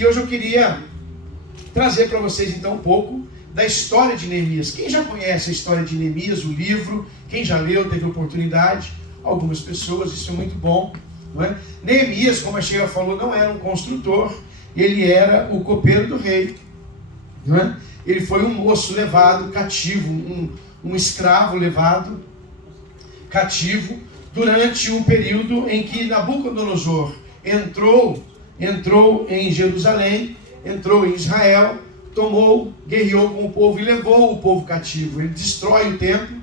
E hoje eu queria trazer para vocês então um pouco da história de Neemias. Quem já conhece a história de Neemias, o livro, quem já leu, teve oportunidade, algumas pessoas, isso é muito bom, não é? Neemias, como a Sheila falou, não era um construtor, ele era o copeiro do rei, não é? Ele foi um moço levado cativo, um escravo levado cativo durante o período em que Nabucodonosor entrou em Jerusalém, entrou em Israel, guerreou com o povo e levou o povo cativo. Ele destrói o templo,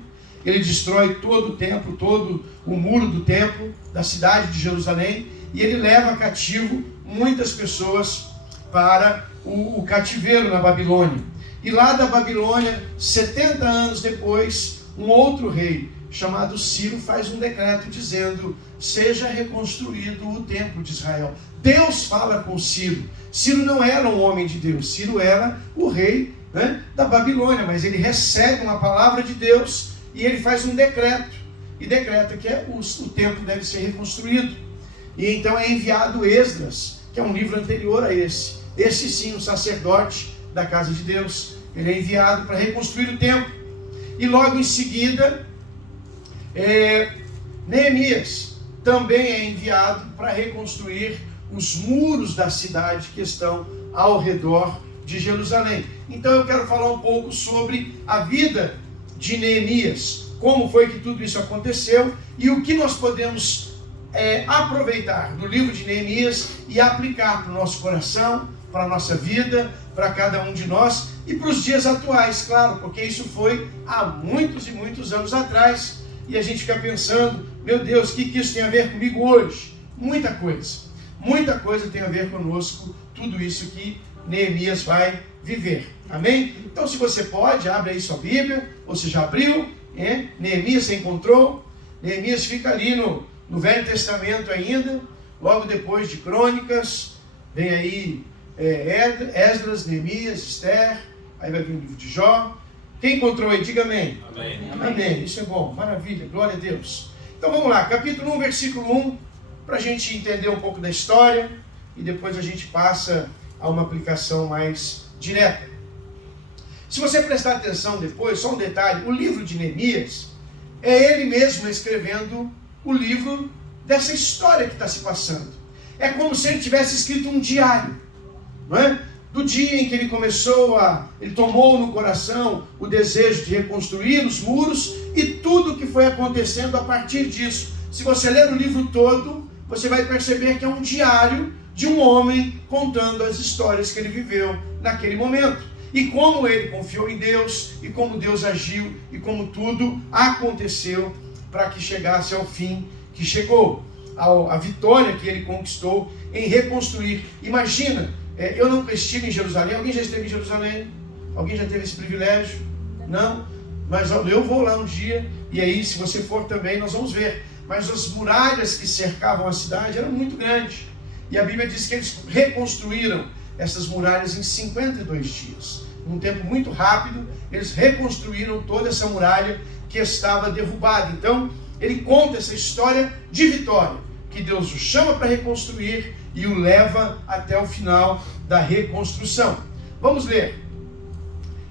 ele destrói todo o templo, todo o muro do templo, da cidade de Jerusalém, e ele leva cativo muitas pessoas para o cativeiro na Babilônia. E lá da Babilônia, 70 anos depois, um outro rei, chamado Ciro, faz um decreto dizendo: seja reconstruído o templo de Israel. Deus fala com Ciro. Ciro não era um homem de Deus, Ciro era o rei, né, da Babilônia, mas ele recebe uma palavra de Deus e ele faz um decreto, e decreta que o templo deve ser reconstruído. E então é enviado Esdras, que é um livro anterior a esse sim, um sacerdote da casa de Deus. Ele é enviado para reconstruir o templo. E logo em seguida, Neemias também é enviado para reconstruir os muros da cidade que estão ao redor de Jerusalém. Então eu quero falar um pouco sobre a vida de Neemias, como foi que tudo isso aconteceu e o que nós podemos aproveitar do livro de Neemias e aplicar para o nosso coração, para a nossa vida, para cada um de nós e para os dias atuais, claro, porque isso foi há muitos e muitos anos atrás. E a gente fica pensando, meu Deus, o que isso tem a ver comigo hoje? Muita coisa tem a ver conosco, tudo isso que Neemias vai viver. Amém? Então, se você pode, abre aí sua Bíblia, ou você já abriu, Neemias você encontrou, Neemias fica ali no Velho Testamento ainda, logo depois de Crônicas, vem aí Esdras, Neemias, Esther, aí vai vir o livro de Jó. Quem encontrou aí, diga amém. Amém. Amém, isso é bom, maravilha, glória a Deus. Então vamos lá, capítulo 1, versículo 1, para a gente entender um pouco da história e depois a gente passa a uma aplicação mais direta. Se você prestar atenção depois, só um detalhe, o livro de Neemias é ele mesmo escrevendo o livro dessa história que está se passando. É como se ele tivesse escrito um diário, não é? Do dia em que ele tomou no coração o desejo de reconstruir os muros e tudo o que foi acontecendo a partir disso. Se você ler o livro todo, você vai perceber que é um diário de um homem contando as histórias que ele viveu naquele momento. E como ele confiou em Deus, e como Deus agiu, e como tudo aconteceu para que chegasse ao fim que chegou, a vitória que ele conquistou em reconstruir. Imagina, eu nunca estive em Jerusalém. Alguém já esteve em Jerusalém? Alguém já teve esse privilégio? Não? Mas eu vou lá um dia, e aí se você for também, nós vamos ver. Mas as muralhas que cercavam a cidade eram muito grandes. E a Bíblia diz que eles reconstruíram essas muralhas em 52 dias. Num tempo muito rápido, eles reconstruíram toda essa muralha que estava derrubada. Então, ele conta essa história de vitória, que Deus o chama para reconstruir e o leva até o final da reconstrução. Vamos ler.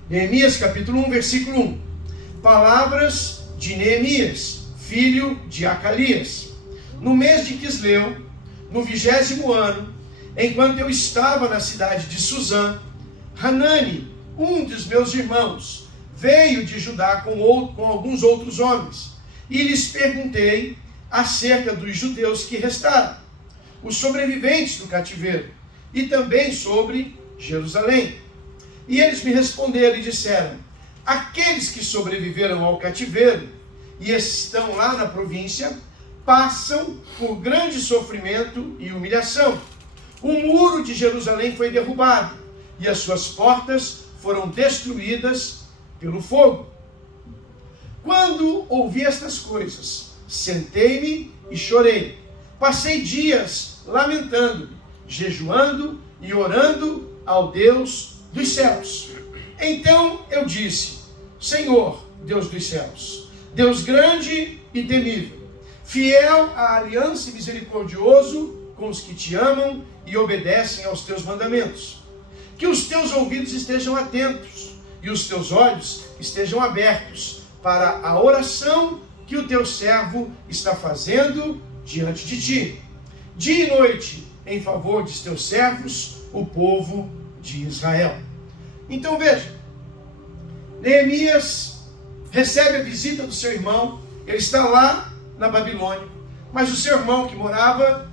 Neemias capítulo 1, versículo 1. Palavras de Neemias, filho de Acalias. No mês de Quisleu, no 20º ano, enquanto eu estava na cidade de Suzã, Hanani, um dos meus irmãos, veio de Judá com alguns outros homens, e lhes perguntei acerca dos judeus que restaram, os sobreviventes do cativeiro, e também sobre Jerusalém. E eles me responderam e disseram: aqueles que sobreviveram ao cativeiro e estão lá na província, passam por grande sofrimento e humilhação. O muro de Jerusalém foi derrubado, e as suas portas foram destruídas pelo fogo. Quando ouvi estas coisas, sentei-me e chorei. Passei dias lamentando, jejuando e orando ao Deus dos céus. Então eu disse: Senhor, Deus dos céus, Deus grande e temível, fiel à aliança e misericordioso com os que te amam e obedecem aos teus mandamentos. Que os teus ouvidos estejam atentos e os teus olhos estejam abertos para a oração que o teu servo está fazendo diante de ti, dia e noite, em favor de teus servos, o povo de Israel. Então veja, Neemias recebe a visita do seu irmão, ele está lá na Babilônia, mas o seu irmão que morava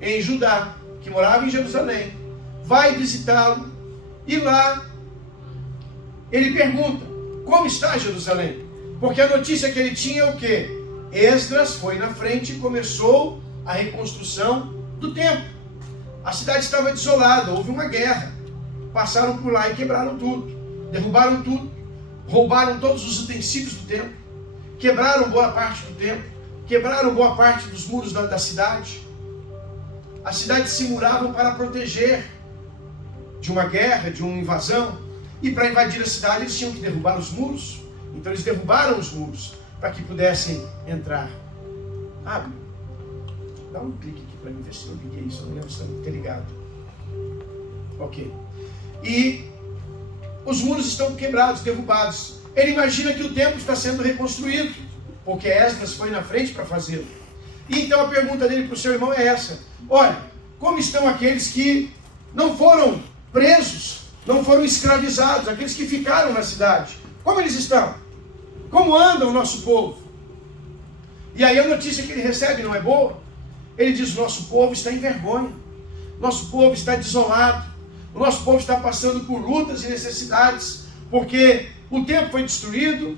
em Judá, que morava em Jerusalém, vai visitá-lo e lá ele pergunta, como está Jerusalém? Porque a notícia que ele tinha é o quê? Esdras foi na frente e começou a reconstrução do templo. A cidade estava desolada, houve uma guerra. Passaram por lá e quebraram tudo. Derrubaram tudo. Roubaram todos os utensílios do templo. Quebraram boa parte do templo. Quebraram boa parte dos muros da cidade. A cidade se muravam para proteger de uma guerra, de uma invasão. E para invadir a cidade eles tinham que derrubar os muros. Então eles derrubaram os muros para que pudessem entrar. Abre. Dá um clique aqui para mim ver se eu liguei isso. Eu não lembro se está ligado. Ok. E os muros estão quebrados, derrubados. Ele imagina que o templo está sendo reconstruído, porque Esdras foi na frente para fazê-lo. E então a pergunta dele para o seu irmão é essa. Olha, como estão aqueles que não foram presos, não foram escravizados, aqueles que ficaram na cidade? Como eles estão? Como anda o nosso povo? E aí a notícia que ele recebe não é boa. Ele diz, nosso povo está em vergonha. Nosso povo está desolado. O nosso povo está passando por lutas e necessidades, porque o templo foi destruído,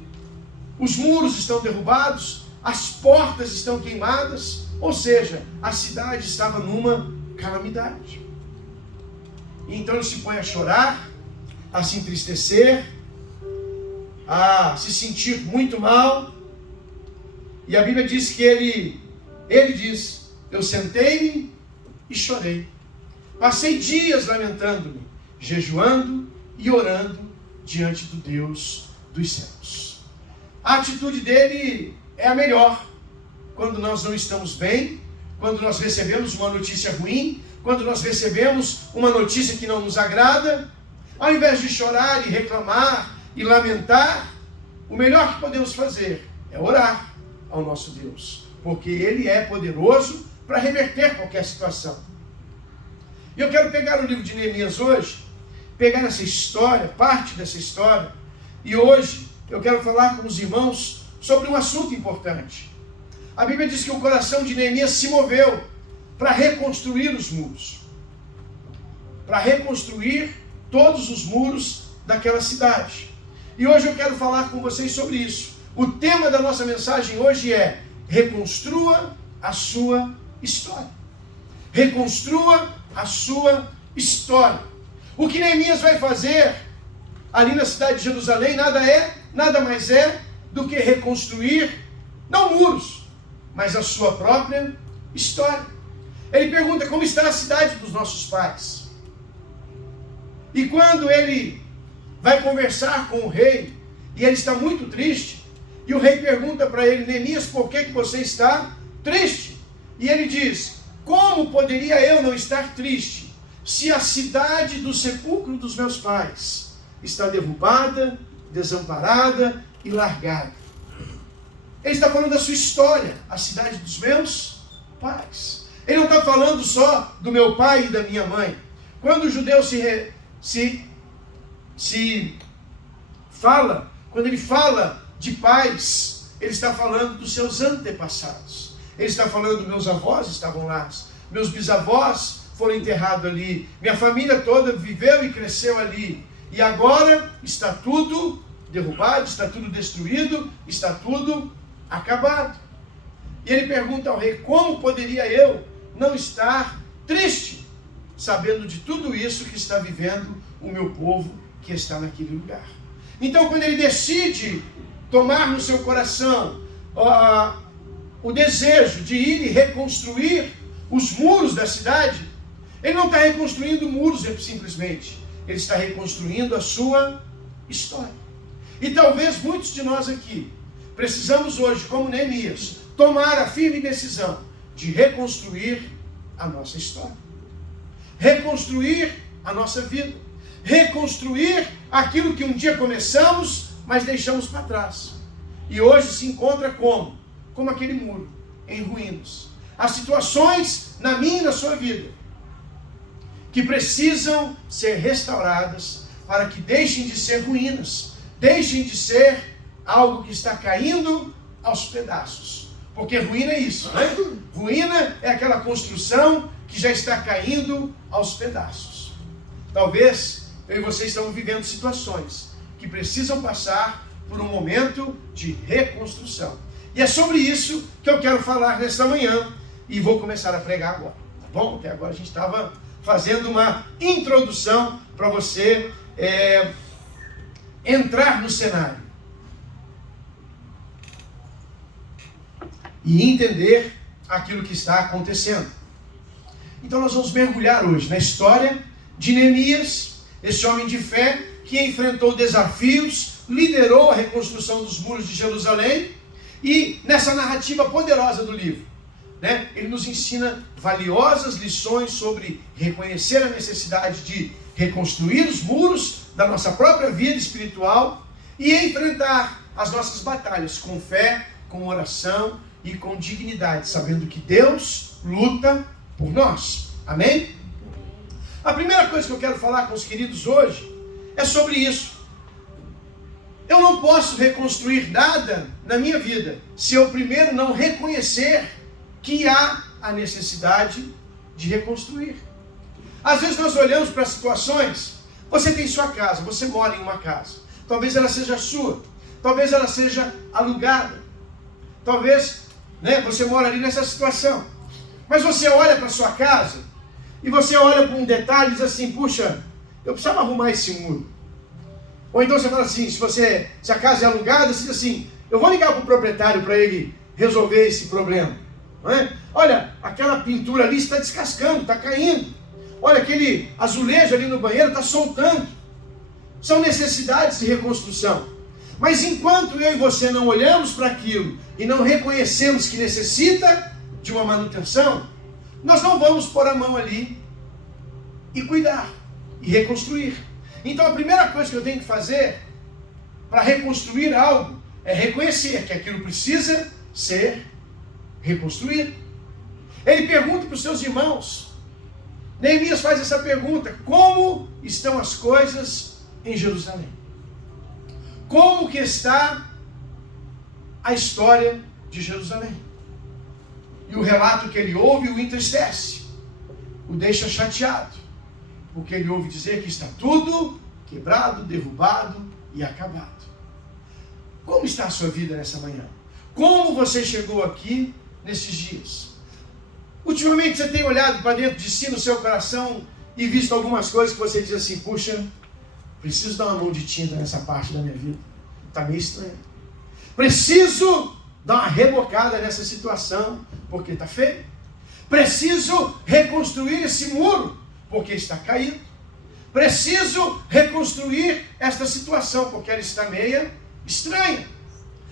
os muros estão derrubados, as portas estão queimadas, ou seja, a cidade estava numa calamidade. E então ele se põe a chorar, a se entristecer, a se sentir muito mal. E a Bíblia diz que ele diz, eu sentei-me e chorei. Passei dias lamentando-me, jejuando e orando diante do Deus dos céus. A atitude dele é a melhor quando nós não estamos bem, quando nós recebemos uma notícia ruim, quando nós recebemos uma notícia que não nos agrada. Ao invés de chorar e reclamar e lamentar, o melhor que podemos fazer é orar ao nosso Deus, porque Ele é poderoso para reverter qualquer situação. E eu quero pegar o livro de Neemias hoje, pegar essa história, parte dessa história, e hoje eu quero falar com os irmãos sobre um assunto importante. A Bíblia diz que o coração de Neemias se moveu para reconstruir os muros, para reconstruir todos os muros daquela cidade. E hoje eu quero falar com vocês sobre isso. O tema da nossa mensagem hoje é: reconstrua a sua história. Reconstrua a sua história. O que Neemias vai fazer ali na cidade de Jerusalém nada mais é do que reconstruir, não muros, mas a sua própria história. Ele pergunta como está a cidade dos nossos pais. E quando ele vai conversar com o rei, e ele está muito triste, e o rei pergunta para ele, Neemias, por que você está triste? E ele diz, como poderia eu não estar triste, se a cidade do sepulcro dos meus pais está derrubada, desamparada e largada? Ele está falando da sua história, a cidade dos meus pais. Ele não está falando só do meu pai e da minha mãe. Quando o judeu quando ele fala de pais, ele está falando dos seus antepassados. Ele está falando, meus avós estavam lá, meus bisavós foram enterrados ali, minha família toda viveu e cresceu ali. E agora está tudo derrubado, está tudo destruído, está tudo acabado. E ele pergunta ao rei, como poderia eu não estar triste, sabendo de tudo isso que está vivendo o meu povo que está naquele lugar? Então, quando ele decide tomar no seu coração o desejo de ir e reconstruir os muros da cidade, ele não está reconstruindo muros simplesmente, ele está reconstruindo a sua história. E talvez muitos de nós aqui precisamos hoje, como Neemias, tomar a firme decisão de reconstruir a nossa história, reconstruir a nossa vida, reconstruir aquilo que um dia começamos, mas deixamos para trás. E hoje se encontra como? Como aquele muro, em ruínas. Há situações na minha e na sua vida que precisam ser restauradas para que deixem de ser ruínas, deixem de ser algo que está caindo aos pedaços. Porque ruína é isso, né? Ruína é aquela construção que já está caindo aos pedaços. Talvez eu e vocês estamos vivendo situações que precisam passar por um momento de reconstrução. E é sobre isso que eu quero falar nesta manhã e vou começar a pregar agora. Tá bom? Até agora a gente estava fazendo uma introdução para você entrar no cenário e entender aquilo que está acontecendo. Então nós vamos mergulhar hoje na história de Neemias, esse homem de fé que enfrentou desafios, liderou a reconstrução dos muros de Jerusalém, e nessa narrativa poderosa do livro, né, ele nos ensina valiosas lições sobre reconhecer a necessidade de reconstruir os muros da nossa própria vida espiritual e enfrentar as nossas batalhas com fé, com oração e com dignidade, sabendo que Deus luta por nós. Amém? A primeira coisa que eu quero falar com os queridos hoje é sobre isso. Eu não posso reconstruir nada na minha vida se eu primeiro não reconhecer que há a necessidade de reconstruir. Às vezes nós olhamos para situações, você tem sua casa, você mora em uma casa, talvez ela seja sua, talvez ela seja alugada, talvez, né, você mora ali nessa situação, mas você olha para sua casa e você olha para um detalhe e diz assim, puxa, eu precisava arrumar esse muro. Ou então você fala assim, se a casa é alugada, você diz assim, eu vou ligar para o proprietário para ele resolver esse problema. Não é? Olha, aquela pintura ali está descascando, está caindo. Olha, aquele azulejo ali no banheiro está soltando. São necessidades de reconstrução. Mas enquanto eu e você não olhamos para aquilo e não reconhecemos que necessita de uma manutenção, nós não vamos pôr a mão ali e cuidar e reconstruir. Então a primeira coisa que eu tenho que fazer para reconstruir algo é reconhecer que aquilo precisa ser reconstruído. Ele pergunta para os seus irmãos, Neemias faz essa pergunta, como estão as coisas em Jerusalém? Como que está a história de Jerusalém? E o relato que ele ouve o entristece, o deixa chateado, porque ele ouve dizer que está tudo quebrado, derrubado e acabado. Como está a sua vida nessa manhã? Como você chegou aqui nesses dias? Ultimamente você tem olhado para dentro de si, no seu coração, e visto algumas coisas que você diz assim, puxa, preciso dar uma mão de tinta nessa parte da minha vida. Está meio estranho. Preciso dar uma rebocada nessa situação, porque está feio. Preciso reconstruir esse muro, porque está caído. Preciso reconstruir esta situação, porque ela está meia estranha.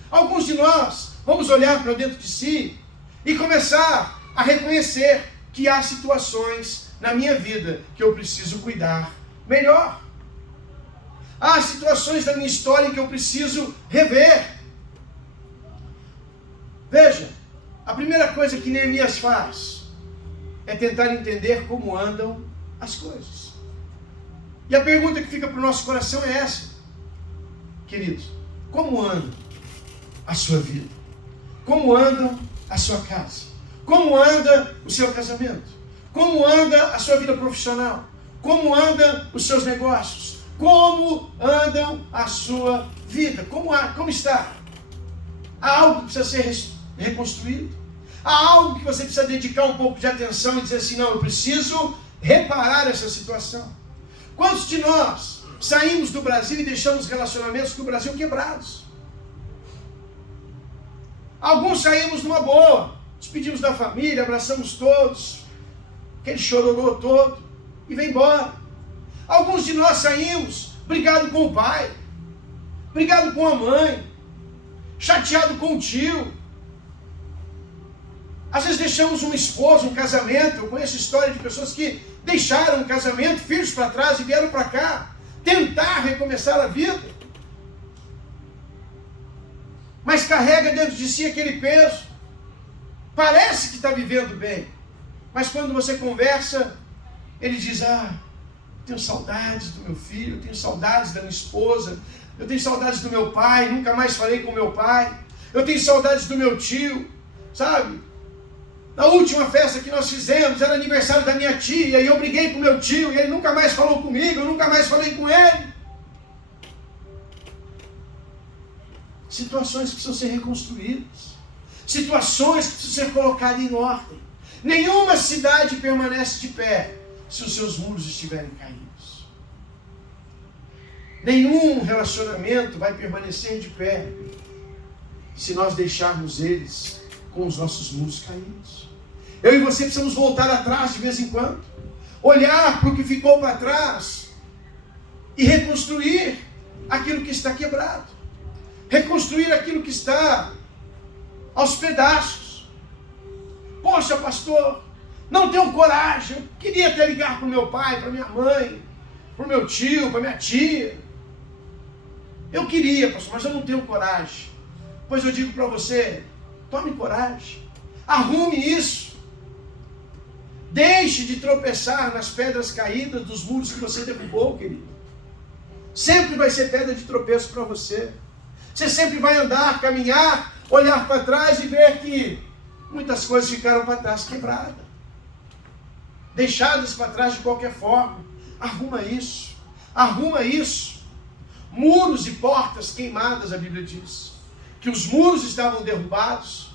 Alguns de nós vamos olhar para dentro de si e começar a reconhecer que há situações na minha vida que eu preciso cuidar melhor. Há situações da minha história que eu preciso rever. Veja, a primeira coisa que Neemias faz é tentar entender como andam as coisas. E a pergunta que fica para o nosso coração é essa, queridos: como anda a sua vida? Como anda a sua casa? Como anda o seu casamento? Como anda a sua vida profissional? Como andam os seus negócios? Como andam a sua vida? Como está? Há algo que precisa ser reconstruído? Há algo que você precisa dedicar um pouco de atenção e dizer assim, não, eu preciso reparar essa situação. Quantos de nós saímos do Brasil e deixamos relacionamentos do Brasil quebrados? Alguns saímos numa boa, despedimos da família, abraçamos todos, aquele chororô todo, e vem embora. Alguns de nós saímos brigado com o pai, brigado com a mãe, chateado com o tio. Às vezes deixamos uma esposa, um casamento. Eu conheço história de pessoas que deixaram um casamento, filhos para trás e vieram para cá tentar recomeçar a vida. Mas carrega dentro de si aquele peso. Parece que está vivendo bem. Mas quando você conversa, ele diz, tenho saudades do meu filho, tenho saudades da minha esposa, eu tenho saudades do meu pai, nunca mais falei com meu pai, eu tenho saudades do meu tio, sabe? Na última festa que nós fizemos, era aniversário da minha tia, e eu briguei com meu tio, e ele nunca mais falou comigo, eu nunca mais falei com ele. Situações que precisam ser reconstruídas. Situações que precisam ser colocadas em ordem. Nenhuma cidade permanece de pé se os seus muros estiverem caídos. Nenhum relacionamento vai permanecer de pé se nós deixarmos eles com os nossos muros caídos. Eu e você precisamos voltar atrás de vez em quando. Olhar para o que ficou para trás e reconstruir aquilo que está quebrado. Reconstruir aquilo que está aos pedaços. Poxa, pastor, não tenho coragem. Eu queria até ligar para o meu pai, para minha mãe, para o meu tio, para minha tia. Eu queria, pastor, mas eu não tenho coragem. Pois eu digo para você, tome coragem. Arrume isso. Deixe de tropeçar nas pedras caídas dos muros que você derrubou, querido. Sempre vai ser pedra de tropeço para você. Você sempre vai andar, caminhar, olhar para trás e ver que muitas coisas ficaram para trás, quebradas. Deixadas para trás de qualquer forma. Arruma isso. Arruma isso. Muros e portas queimadas, a Bíblia diz. Que os muros estavam derrubados,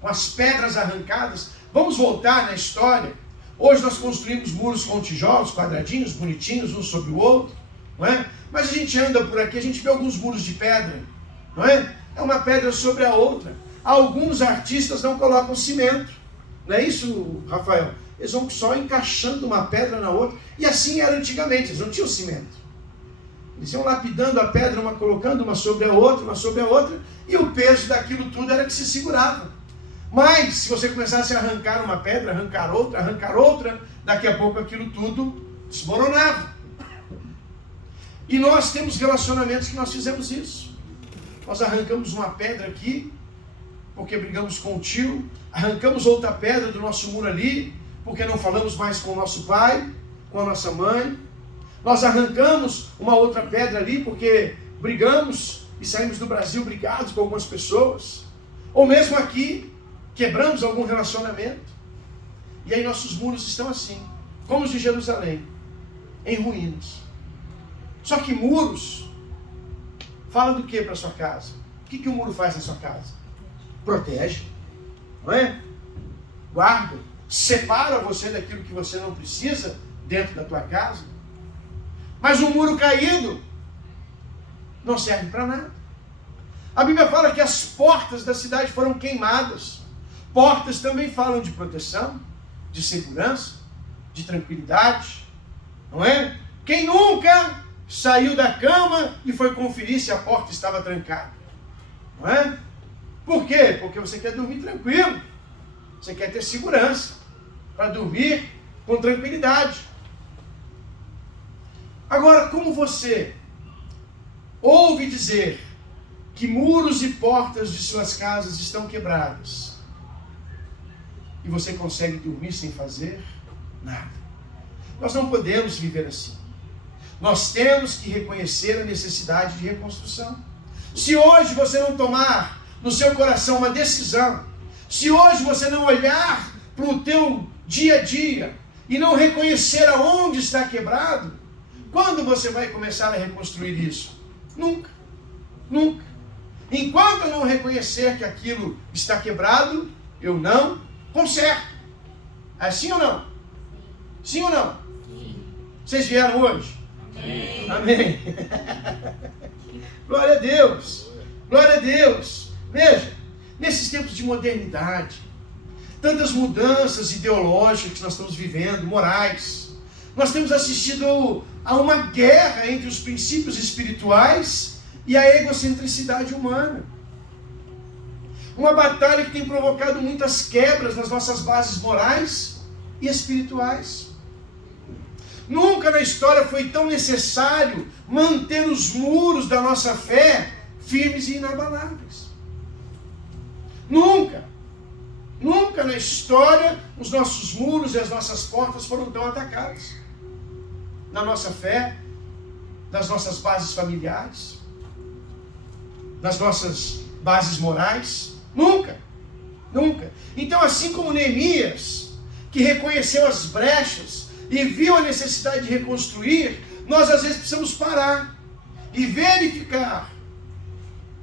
com as pedras arrancadas. Vamos voltar na história. Hoje nós construímos muros com tijolos, quadradinhos, bonitinhos, um sobre o outro. Não é? Mas a gente anda por aqui, a gente vê alguns muros de pedra. Não é? É uma pedra sobre a outra. Alguns artistas não colocam cimento. Não é isso, Rafael? Eles vão só encaixando uma pedra na outra. E assim era antigamente, eles não tinham cimento. Eles iam lapidando a pedra, colocando uma sobre a outra, e o peso daquilo tudo era que se segurava. Mas, se você começasse a arrancar uma pedra, arrancar outra, daqui a pouco aquilo tudo desmoronava. E nós temos relacionamentos que nós fizemos isso. Nós arrancamos uma pedra aqui, porque brigamos com o tio, arrancamos outra pedra do nosso muro ali, porque não falamos mais com o nosso pai, com a nossa mãe. Nós arrancamos uma outra pedra ali, porque brigamos e saímos do Brasil brigados com algumas pessoas. Ou mesmo aqui, quebramos algum relacionamento. E aí nossos muros estão assim, como os de Jerusalém, em ruínas. Só que muros, fala do que para sua casa? O que o muro faz na sua casa? Protege, não é? Guarda, separa você daquilo que você não precisa dentro da tua casa. Mas um muro caído não serve para nada. A Bíblia fala que as portas da cidade foram queimadas. Portas também falam de proteção, de segurança, de tranquilidade, não é? Quem nunca saiu da cama e foi conferir se a porta estava trancada? Não é? Por quê? Porque você quer dormir tranquilo. Você quer ter segurança para dormir com tranquilidade. Agora, como você ouve dizer que muros e portas de suas casas estão quebradas e você consegue dormir sem fazer nada? Nós não podemos viver assim. Nós temos que reconhecer a necessidade de reconstrução. Se hoje você não tomar no seu coração uma decisão, se hoje você não olhar para o teu dia a dia e não reconhecer aonde está quebrado, quando você vai começar a reconstruir isso? Nunca. Nunca. Enquanto eu não reconhecer que aquilo está quebrado, eu não conserto. É sim ou não? Sim ou não? Sim. Vocês vieram hoje? Amém. Amém. Glória a Deus. Glória a Deus. Veja, nesses tempos de modernidade, tantas mudanças ideológicas que nós estamos vivendo, morais, nós temos assistido a uma guerra entre os princípios espirituais e a egocentricidade humana. Uma batalha que tem provocado muitas quebras nas nossas bases morais e espirituais. Nunca na história foi tão necessário manter os muros da nossa fé firmes e inabaláveis. Nunca na história os nossos muros e as nossas portas foram tão atacados. Na nossa fé, nas nossas bases familiares, nas nossas bases morais. Nunca. Então, assim como Neemias, que reconheceu as brechas e viu a necessidade de reconstruir, nós às vezes precisamos parar e verificar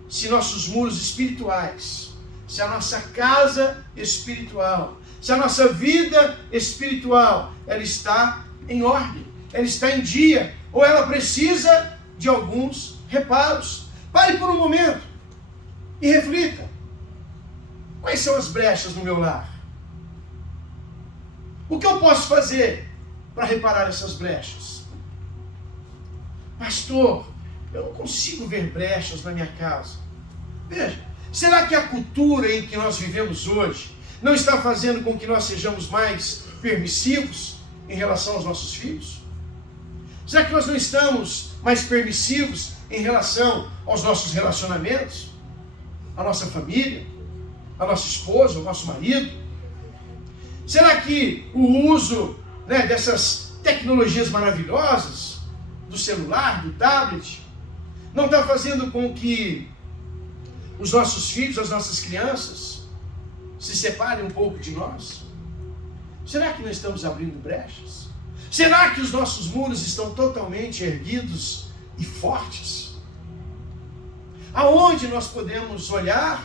se nossos muros espirituais, se a nossa casa espiritual, se a nossa vida espiritual, ela está em ordem, ela está em dia, ou ela precisa de alguns reparos. Pare por um momento e reflita. Quais são as brechas no meu lar? O que eu posso fazer para reparar essas brechas? Pastor, eu não consigo ver brechas na minha casa. Veja, será que a cultura em que nós vivemos hoje não está fazendo com que nós sejamos mais permissivos em relação aos nossos filhos? Será que nós não estamos mais permissivos em relação aos nossos relacionamentos? A nossa família? A nossa esposa? O nosso marido? Será que o uso, dessas tecnologias maravilhosas, do celular, do tablet, não está fazendo com que os nossos filhos, as nossas crianças, se separem um pouco de nós? Será que nós estamos abrindo brechas? Será que os nossos muros estão totalmente erguidos e fortes? Aonde nós podemos olhar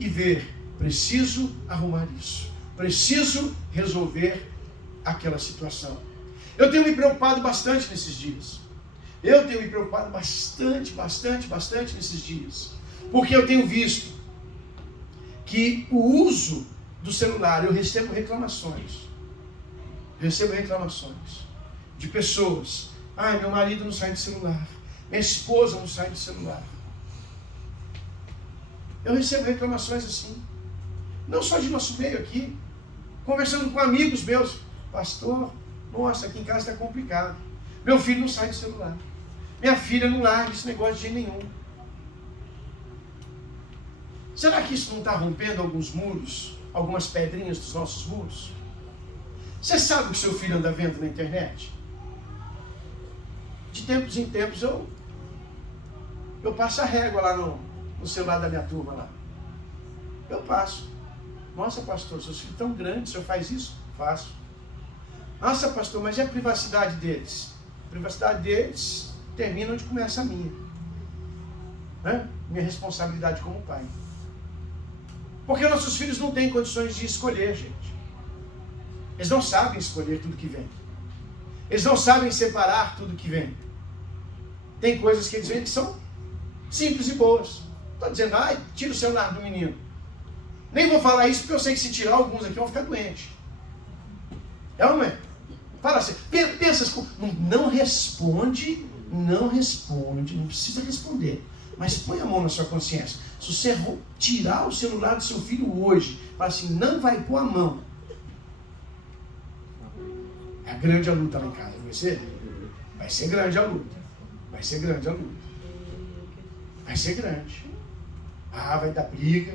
e ver, preciso arrumar isso, preciso resolver aquela situação. Eu tenho me preocupado bastante nesses dias. Eu tenho me preocupado bastante nesses dias. Porque eu tenho visto que o uso do celular, eu recebo reclamações de pessoas. Ai, meu marido não sai do celular, minha esposa não sai do celular. Eu recebo reclamações assim, não só de nosso meio aqui, conversando com amigos meus. Pastor, nossa, aqui em casa está complicado. Meu filho não sai do celular. Minha filha não larga esse negócio de jeito nenhum. Será que isso não está rompendo alguns muros, algumas pedrinhas dos nossos muros? Você sabe o que seu filho anda vendo na internet? De tempos em tempos eu passo a régua lá no celular da minha turma lá. Eu passo. Nossa, pastor, seus filhos tão grandes, o senhor faz isso? Faço. Nossa, pastor, mas e a privacidade deles? A privacidade deles termina onde começa a minha. Minha responsabilidade como pai. Porque nossos filhos não têm condições de escolher, gente. Eles não sabem escolher tudo que vem. Eles não sabem separar tudo que vem. Tem coisas que eles veem que são simples e boas. Estou dizendo, tira o celular do menino. Nem vou falar isso porque eu sei que se tirar alguns aqui vão ficar doentes. É ou não é? Fala assim, pensa, não responde, não precisa responder. Mas põe a mão na sua consciência. Se você tirar o celular do seu filho hoje, fala assim, não vai pôr a mão. É grande a luta lá em casa, não vai ser? Vai ser grande a luta. Vai ser grande a luta. Vai ser grande. Vai dar briga.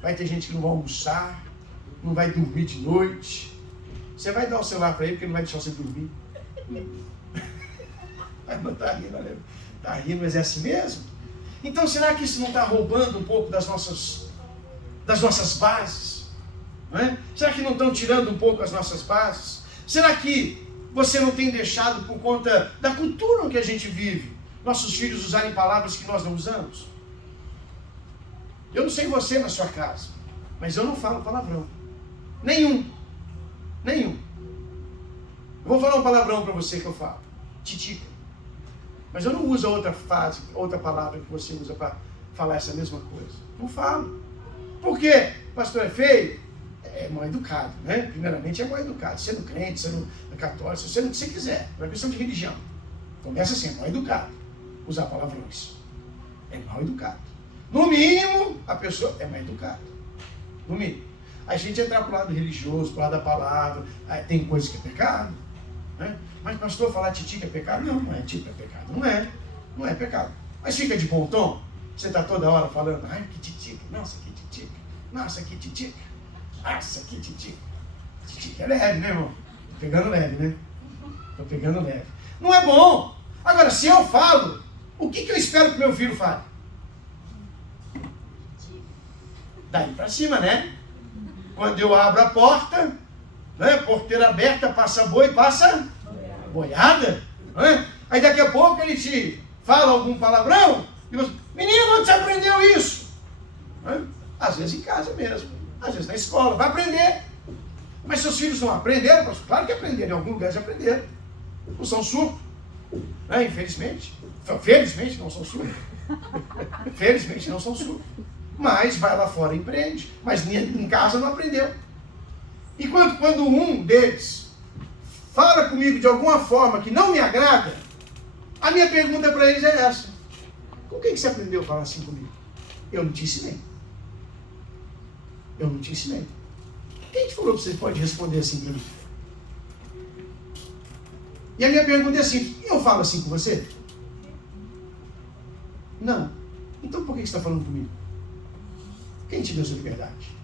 Vai ter gente que não vai almoçar, não vai dormir de noite. Você vai dar o celular para ele porque ele não vai deixar você dormir. Tá rindo, né? Tá rindo, mas é assim mesmo? Então será que isso não está roubando um pouco das nossas bases? Não é? Será que não estão tirando um pouco as nossas bases? Será que você não tem deixado, por conta da cultura em que a gente vive, nossos filhos usarem palavras que nós não usamos? Eu não sei você na sua casa, mas eu não falo palavrão. Nenhum. Eu vou falar um palavrão para você que eu falo. Titica. Mas eu não uso outra palavra que você usa para falar essa mesma coisa. Não falo. Por quê? Pastor é feio? É mal educado, né? Primeiramente é mal educado. Sendo crente, sendo católico, sendo o que você quiser. Não é questão de religião. Começa assim, é mal educado. Usar palavrões. É mal educado. No mínimo, a pessoa é mais educada. No mínimo. A gente entrar para o lado religioso, para o lado da palavra, tem coisa que é pecado. Né? Mas pastor, falar titica é pecado? Não, não é titica, é pecado. Não é pecado. Mas fica de bom tom. Você está toda hora falando, ai, que titica, nossa, que titica, nossa, que titica, nossa, que titica. Titica é leve, né, irmão? Tô pegando leve, né? Tô pegando leve. Não é bom. Agora, se eu falo, o que eu espero que meu filho fale? Daí para cima, né? Quando eu abro a porta, né? Porteira aberta, passa boi, passa boiada. Né? Aí daqui a pouco ele te fala algum palavrão e você, menino, onde você aprendeu isso? Né? Às vezes em casa mesmo, às vezes na escola, vai aprender. Mas seus filhos não aprenderam? Claro que aprenderam, em algum lugar já aprenderam. Não são surdos, né? Infelizmente. Felizmente não são surdos. Felizmente não são surdos. Mas vai lá fora e empreende. Mas em casa não aprendeu. E quando um deles fala comigo de alguma forma que não me agrada, a minha pergunta para eles é essa. Com quem que você aprendeu a falar assim comigo? Eu não te ensinei. Eu não te ensinei. Quem te falou que você pode responder assim para mim? E a minha pergunta é assim, eu falo assim com você? Não. Então por que você está falando comigo? Quem te deu essa liberdade?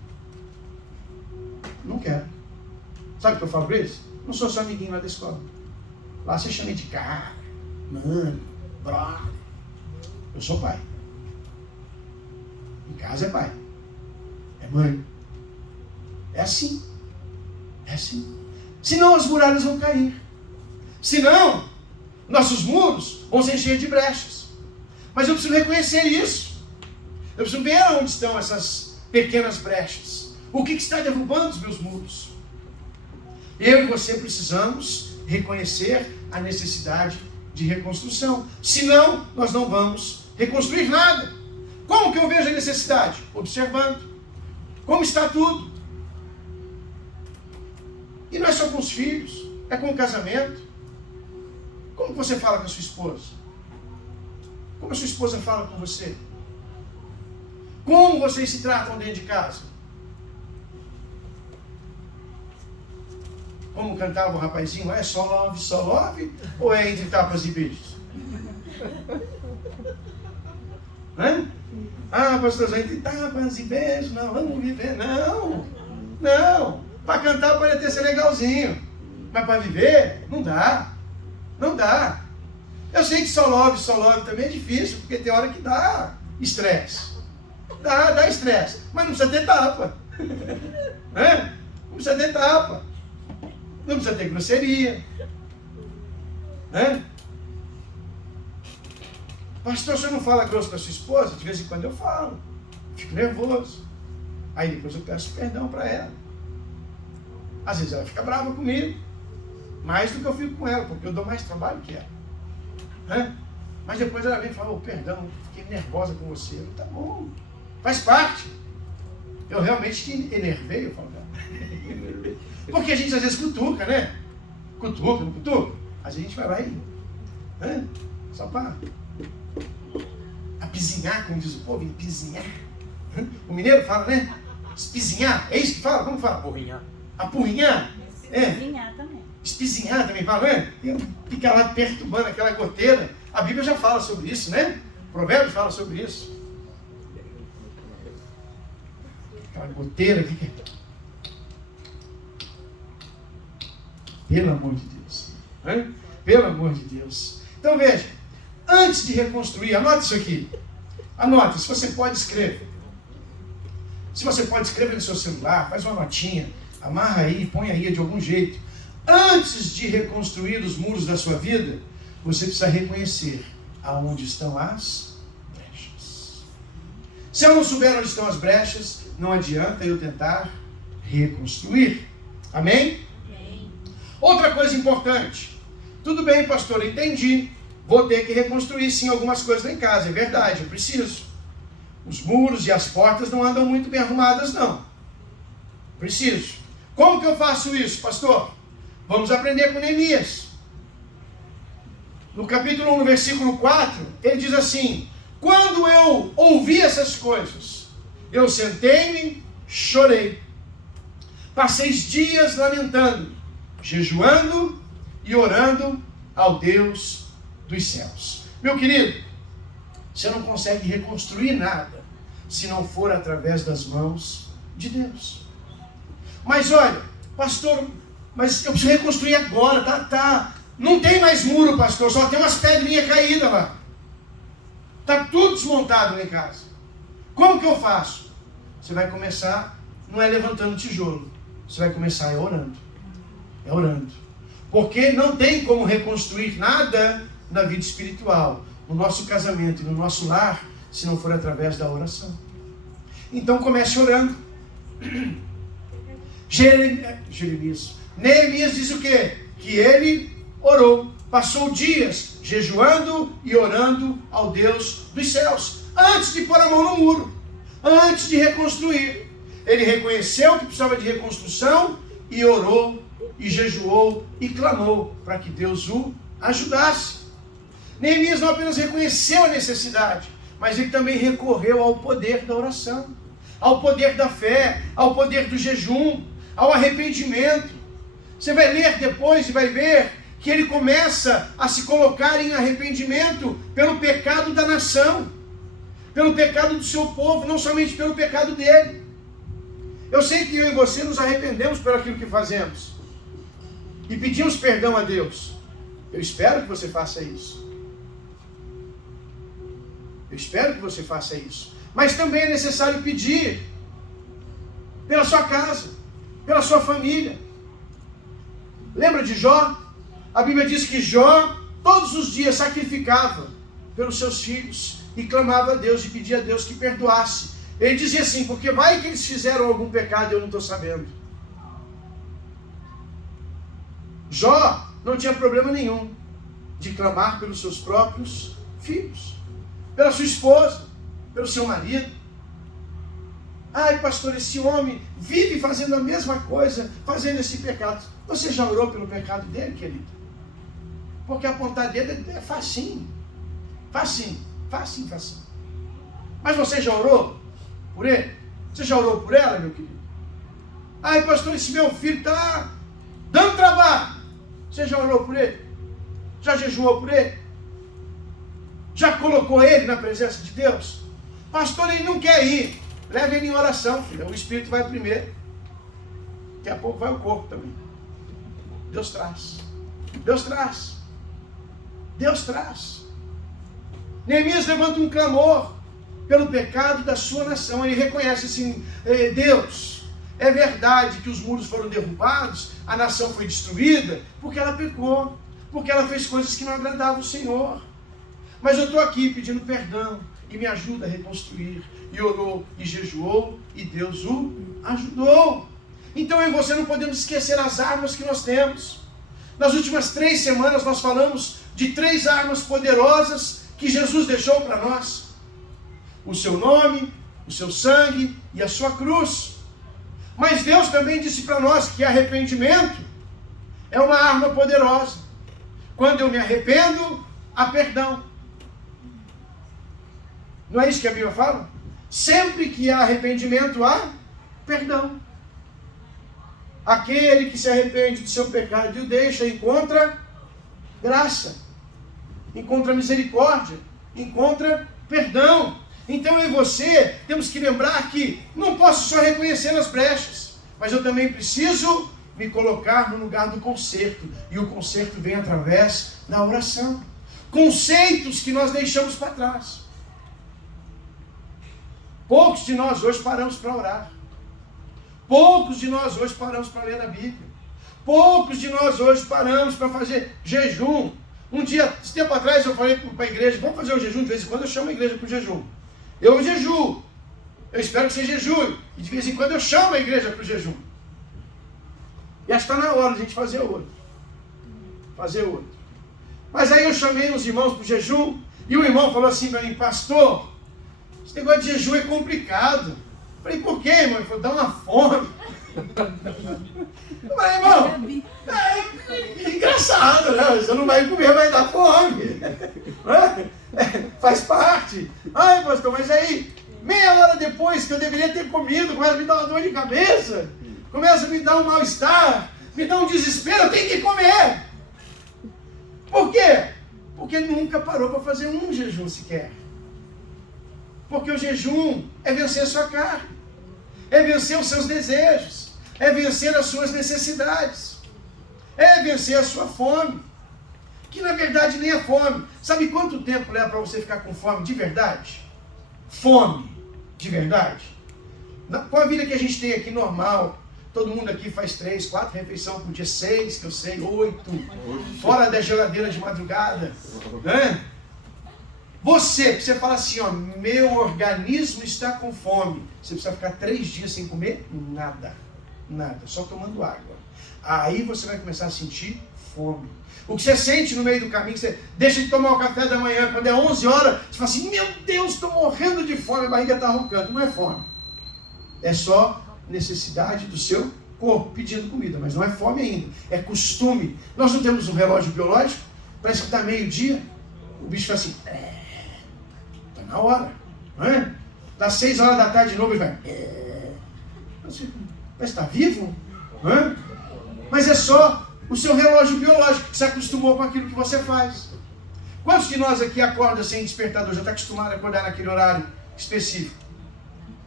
Não quero. Sabe o que eu falo para eles? Não sou seu amiguinho lá da escola. Lá você chama de cara, mano, brother. Eu sou pai. Em casa é pai. É mãe. É assim. É assim. Senão as muralhas vão cair. Senão, nossos muros vão se encher de brechas. Mas eu preciso reconhecer isso. Eu preciso ver onde estão essas pequenas brechas. O que está derrubando os meus muros? Eu e você precisamos reconhecer a necessidade de reconstrução. Senão, nós não vamos reconstruir nada. Como que eu vejo a necessidade? Observando. Como está tudo? E não é só com os filhos, é com o casamento. Como você fala com a sua esposa? Como a sua esposa fala com você? Como vocês se tratam dentro de casa? Como cantava o rapazinho, é só love, ou é entre tapas e beijos? Hã? Ah, pastorzão, entre tapas e beijos, não, vamos viver, não. Para cantar pode até ser legalzinho, mas para viver, não dá. Não dá. Eu sei que só love também é difícil, porque tem hora que dá estresse. Dá estresse, mas não precisa ter tapa. Né? Não precisa ter tapa. Não precisa ter grosseria. Né? Pastor, você não fala grosso com a sua esposa? De vez em quando eu falo. Fico nervoso. Aí depois eu peço perdão para ela. Às vezes ela fica brava comigo. Mais do que eu fico com ela, porque eu dou mais trabalho que ela. Né? Mas depois ela vem e fala, oh, perdão, fiquei nervosa com você. Eu, tá bom, faz parte. Eu realmente te enervei, eu falo. Porque a gente às vezes cutuca, né? Cutuca, não cutuca? Às vezes a gente vai lá e... Né? Só para apizinhar, como diz o povo, empizinhar. O mineiro fala, né? Espizinhar, é isso que fala? Como fala? Apurrinhar. Apurrinhar? Espizinhar também. Espizinhar também fala, né? Fica lá perturbando aquela goteira. A Bíblia já fala sobre isso, né? Provérbios fala sobre isso. Aquela goteira que... Pelo amor de Deus. Né? Pelo amor de Deus. Então veja, antes de reconstruir, anote isso aqui. Anote, se você pode escrever. Se você pode escrever no seu celular, faz uma notinha, amarra aí, põe aí de algum jeito. Antes de reconstruir os muros da sua vida, você precisa reconhecer aonde estão as brechas. Se eu não souber onde estão as brechas, não adianta eu tentar reconstruir. Amém? Amém. Outra coisa importante. Tudo bem, pastor, entendi. Vou ter que reconstruir sim algumas coisas lá em casa. É verdade, eu preciso. Os muros e as portas não andam muito bem arrumadas, não. Preciso. Como que eu faço isso, pastor? Vamos aprender com Neemias. No capítulo 1, no versículo 4, ele diz assim: Quando eu ouvi essas coisas, eu sentei-me, chorei. Passei dias lamentando, jejuando e orando ao Deus dos céus. Meu querido, você não consegue reconstruir nada se não for através das mãos de Deus. Mas olha, pastor, mas eu preciso reconstruir agora, não tem mais muro, pastor, só tem umas pedrinhas caídas lá. Está tudo desmontado lá em casa. Como que eu faço? Você vai começar, não é levantando tijolo, você vai começar orando. É orando. Porque não tem como reconstruir nada na vida espiritual, no nosso casamento e no nosso lar, se não for através da oração. Então comece orando. Neemias diz o quê? Que ele orou. Passou dias jejuando e orando ao Deus dos céus, antes de pôr a mão no muro, antes de reconstruir. Ele reconheceu que precisava de reconstrução e orou, e jejuou, e clamou para que Deus o ajudasse. Neemias não apenas reconheceu a necessidade, mas ele também recorreu ao poder da oração, ao poder da fé, ao poder do jejum, ao arrependimento. Você vai ler depois e vai ver que ele começa a se colocar em arrependimento pelo pecado da nação, pelo pecado do seu povo, não somente pelo pecado dele. Eu sei que eu e você nos arrependemos por aquilo que fazemos e pedimos perdão a Deus. Eu espero que você faça isso. Eu espero que você faça isso. Mas também é necessário pedir pela sua casa, pela sua família. Lembra de Jó? A Bíblia diz que Jó todos os dias sacrificava pelos seus filhos e clamava a Deus e pedia a Deus que perdoasse. Ele dizia assim, porque vai que eles fizeram algum pecado e eu não estou sabendo. Jó não tinha problema nenhum de clamar pelos seus próprios filhos, pela sua esposa, pelo seu marido. Ai, pastor, esse homem vive fazendo a mesma coisa, fazendo esse pecado. Você já orou pelo pecado dele, querido? Porque apontar dedo é facinho. Facinho. Mas você já orou por ele? Você já orou por ela, meu querido? Ai, pastor, esse meu filho está dando trabalho. Você já orou por ele? Já jejuou por ele? Já colocou ele na presença de Deus? Pastor, ele não quer ir. Leve ele em oração, filho. O Espírito vai primeiro. Daqui a pouco vai o corpo também. Deus traz. Deus traz. Deus traz. Neemias levanta um clamor pelo pecado da sua nação. Ele reconhece assim, Deus, é verdade que os muros foram derrubados, a nação foi destruída, porque ela pecou, porque ela fez coisas que não agradavam o Senhor. Mas eu estou aqui pedindo perdão e me ajuda a reconstruir. E orou e jejuou e Deus o ajudou. Então eu e você não podemos esquecer as armas que nós temos. Nas últimas 3 semanas nós falamos de 3 armas poderosas que Jesus deixou para nós. O seu nome, o seu sangue e a sua cruz. Mas Deus também disse para nós que arrependimento é uma arma poderosa. Quando eu me arrependo, há perdão. Não é isso que a Bíblia fala? Sempre que há arrependimento, há perdão. Aquele que se arrepende do seu pecado e o deixa, encontra graça, encontra misericórdia, encontra perdão. Então eu e você temos que lembrar que não posso só reconhecer as brechas, mas eu também preciso me colocar no lugar do conserto. E o conserto vem através da oração. Conceitos que nós deixamos para trás. Poucos de nós hoje paramos para orar. Poucos de nós hoje paramos para ler a Bíblia. Poucos de nós hoje paramos para fazer jejum. Esse tempo atrás eu falei para a igreja, vamos fazer o jejum de vez em quando, eu chamo a igreja para o jejum. Eu jejuo. Eu espero que você jejue. E de vez em quando eu chamo a igreja para o jejum. E acho que está na hora de a gente fazer outro. Mas aí eu chamei os irmãos para o jejum, e o irmão falou assim para mim, pastor, esse negócio de jejum é complicado. Eu falei, por quê, irmão? Ele falou, dá uma fome. Eu falei, irmão, é engraçado, né? Você não vai comer, vai dar fome. Faz parte. forte. Ai, pastor, mas aí, meia hora depois que eu deveria ter comido, começa a me dar uma dor de cabeça, começa a me dar um mal-estar, me dá um desespero, eu tenho que comer. Por quê? Porque nunca parou para fazer um jejum sequer. Porque o jejum é vencer a sua carne, é vencer os seus desejos, é vencer as suas necessidades, é vencer a sua fome, que na verdade nem é fome. Sabe quanto tempo leva para você ficar com fome de verdade? Fome de verdade. Com a vida que a gente tem aqui normal, todo mundo aqui faz 3, 4 refeições por dia, 6, que eu sei, 8, fora da geladeira de madrugada, né? Você fala assim, ó, meu organismo está com fome. Você precisa ficar 3 dias sem comer nada, só tomando água. Aí você vai começar a sentir fome. O que você sente no meio do caminho, você deixa de tomar o café da manhã, quando é 11 horas, você fala assim, meu Deus, estou morrendo de fome, a barriga está roncando. Não é fome, é só necessidade do seu corpo pedindo comida, mas não é fome ainda, é costume. Nós não temos um relógio biológico, parece que está meio-dia, o bicho fala assim, está na hora, não é? Das 6 horas da tarde de novo ele vai, parece que está vivo, não é? Mas é só o seu relógio biológico que se acostumou com aquilo que você faz. Quantos de nós aqui acordam sem despertador, já está acostumado a acordar naquele horário específico?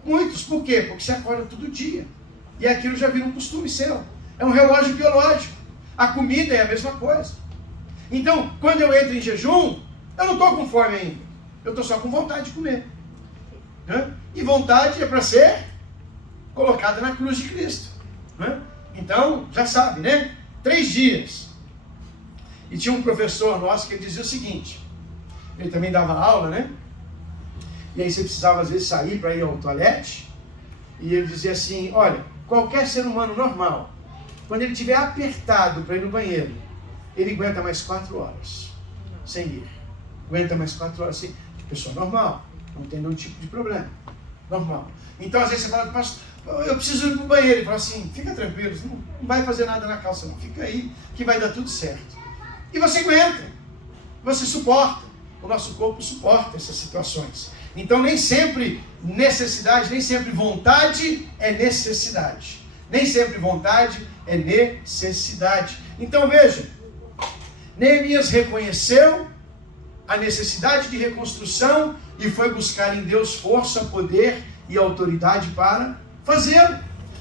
Muitos, por quê? Porque você acorda todo dia. E aquilo já vira um costume seu. É um relógio biológico. A comida é a mesma coisa. Então, quando eu entro em jejum, eu não estou com fome ainda. Eu estou só com vontade de comer. Né? E vontade é para ser colocada na cruz de Cristo. Né? Então, já sabe, né? 3 dias. E tinha um professor nosso que ele dizia o seguinte, ele também dava aula, né? E aí você precisava às vezes sair para ir ao toalete, e ele dizia assim, olha, qualquer ser humano normal, quando ele estiver apertado para ir no banheiro, ele aguenta mais 4 horas sem ir. Aguenta mais 4 horas sem ir. Pessoa normal, não tem nenhum tipo de problema. Normal. Então às vezes você fala, pastor, eu preciso ir para o banheiro. Ele fala assim, fica tranquilo, não vai fazer nada na calça não, fica aí que vai dar tudo certo. E você aguenta, você suporta, o nosso corpo suporta essas situações. Então nem sempre necessidade, nem sempre vontade é necessidade. Nem sempre vontade é necessidade. Então veja, Neemias reconheceu a necessidade de reconstrução e foi buscar em Deus força, poder e autoridade para fazê-lo.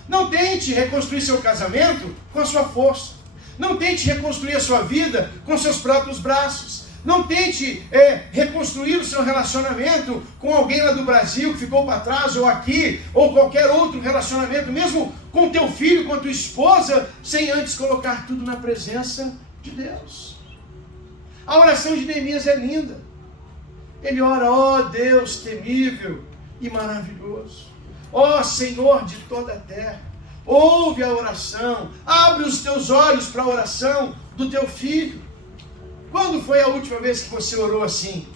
Não tente reconstruir seu casamento com a sua força. Não tente reconstruir a sua vida com seus próprios braços. Não tente reconstruir o seu relacionamento com alguém lá do Brasil que ficou para trás, ou aqui, ou qualquer outro relacionamento, mesmo com teu filho, com a tua esposa, sem antes colocar tudo na presença de Deus. A oração de Neemias é linda. Ele ora, ó Deus temível e maravilhoso, ó Senhor de toda a terra, ouve a oração, abre os teus olhos para a oração do teu filho. Quando foi a última vez que você orou assim,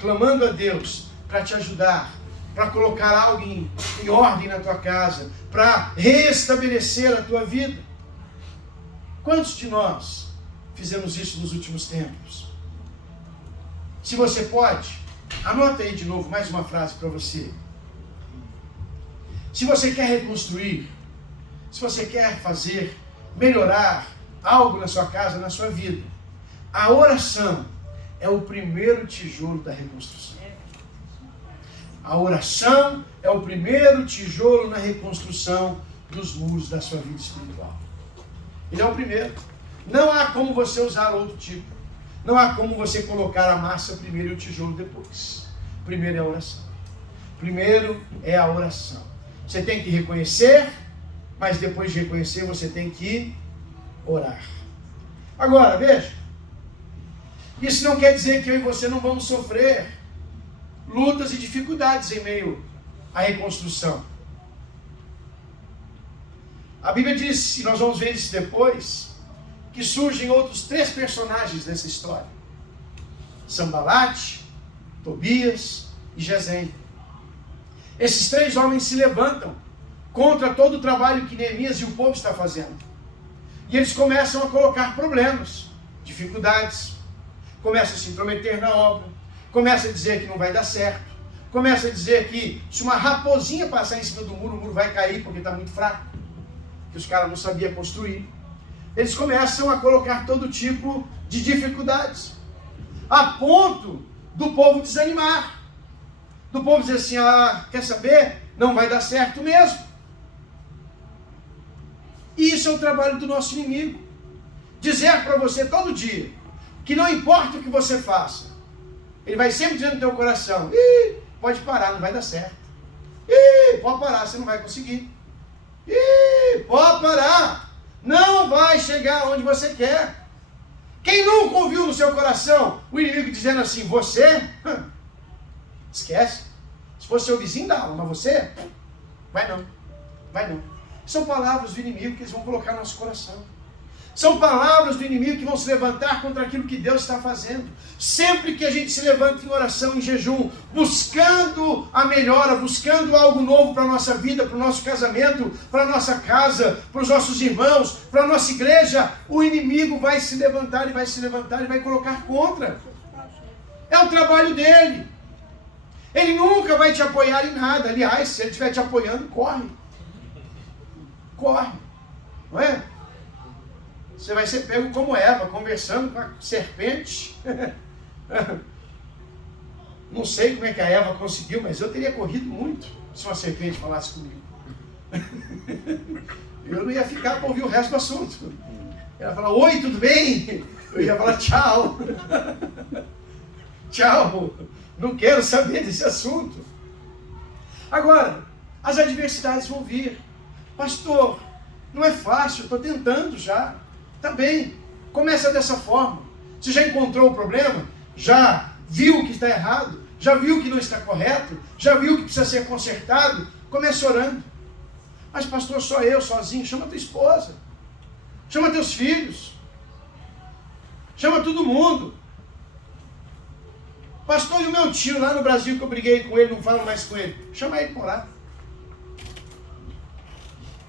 clamando a Deus para te ajudar, para colocar algo em ordem na tua casa, para restabelecer a tua vida? Quantos de nós fizemos isso nos últimos tempos? Se você pode, anota aí de novo mais uma frase para você. Se você quer reconstruir, se você quer fazer, melhorar algo na sua casa, na sua vida, a oração é o primeiro tijolo da reconstrução. A oração é o primeiro tijolo na reconstrução dos muros da sua vida espiritual. Ele é o primeiro. Não há como você usar outro tipo. Não há como você colocar a massa primeiro e o tijolo depois. Primeiro é a oração. Primeiro é a oração. Você tem que reconhecer, mas depois de reconhecer você tem que orar. Agora, veja. Isso não quer dizer que eu e você não vamos sofrer lutas e dificuldades em meio à reconstrução. A Bíblia diz, e nós vamos ver isso depois, que surgem outros 3 personagens nessa história. Sambalate, Tobias e Gesem. Esses 3 homens se levantam contra todo o trabalho que Neemias e o povo está fazendo. E eles começam a colocar problemas, dificuldades, começam a se intrometer na obra, começam a dizer que não vai dar certo, começa a dizer que se uma raposinha passar em cima do muro, o muro vai cair porque está muito fraco, que os caras não sabiam construir. Eles começam a colocar todo tipo de dificuldades, a ponto do povo desanimar, do povo dizer assim, quer saber? Não vai dar certo mesmo. E isso é o trabalho do nosso inimigo. Dizer para você todo dia, que não importa o que você faça, ele vai sempre dizer no teu coração, pode parar, não vai dar certo. Pode parar, você não vai conseguir. Pode parar, não vai chegar onde você quer. Quem nunca ouviu no seu coração o inimigo dizendo assim, você, esquece. Se fosse seu vizinho, dava, mas você, vai não. São palavras do inimigo que eles vão colocar no nosso coração. São palavras do inimigo que vão se levantar contra aquilo que Deus está fazendo. Sempre que a gente se levanta em oração, em jejum, buscando a melhora, buscando algo novo para a nossa vida, para o nosso casamento, para a nossa casa, para os nossos irmãos, para a nossa igreja, o inimigo vai se levantar e vai se levantar e vai colocar contra. É o trabalho dele. Ele nunca vai te apoiar em nada. Aliás, se ele estiver te apoiando, corre. Corre. Não é? Você vai ser pego como Eva, conversando com a serpente. Não sei como é que a Eva conseguiu, mas eu teria corrido muito se uma serpente falasse comigo. Eu não ia ficar para ouvir o resto do assunto. Ela ia falar, oi, tudo bem? Eu ia falar, tchau. Tchau. Não quero saber desse assunto. Agora, as adversidades vão vir. Pastor, não é fácil, estou tentando já. Tá bem, começa dessa forma. Você já encontrou o problema? Já viu o que está errado? Já viu o que não está correto? Já viu o que precisa ser consertado? Comece orando. Mas pastor, só eu, sozinho? Chama tua esposa. Chama teus filhos. Chama todo mundo. Pastor, e o meu tio lá no Brasil que eu briguei com ele, não falo mais com ele. Chama ele para orar.